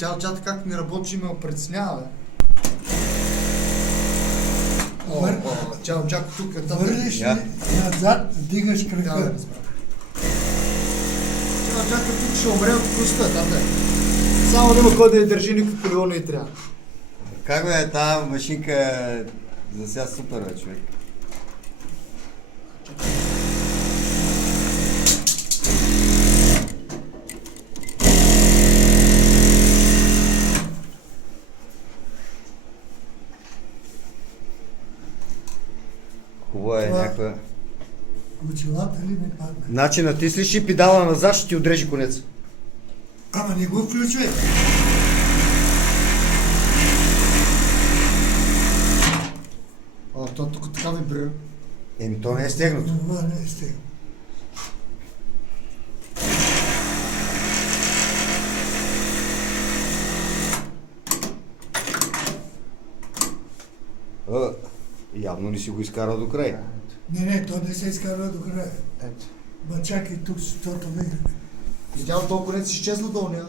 Чата как не работи, ме опрецнява, бе. Чао, тук е тата. Върнеш ли назад, дигаш Да, бе, крака. разбрах. Чао, тук ще умре от вкуста, тата. Само няма кой да я държи, никой колело не трябва. Как бе, тази машинка за сега супер бе, човек. Хубаво е Това- някаква... Очилата ли ми падна? Значи натиснеш и педала назад, ще ти отрежи конец. Ама не го включвай. О, то тук така вибрира. Еми то не е стегнато. Това не е стега. Явно не си го изкарал до край. Не, то не се изкарва до края. Ето. Ма чакай тук, защото видим. Видял толкова конец изчезна долу, няма.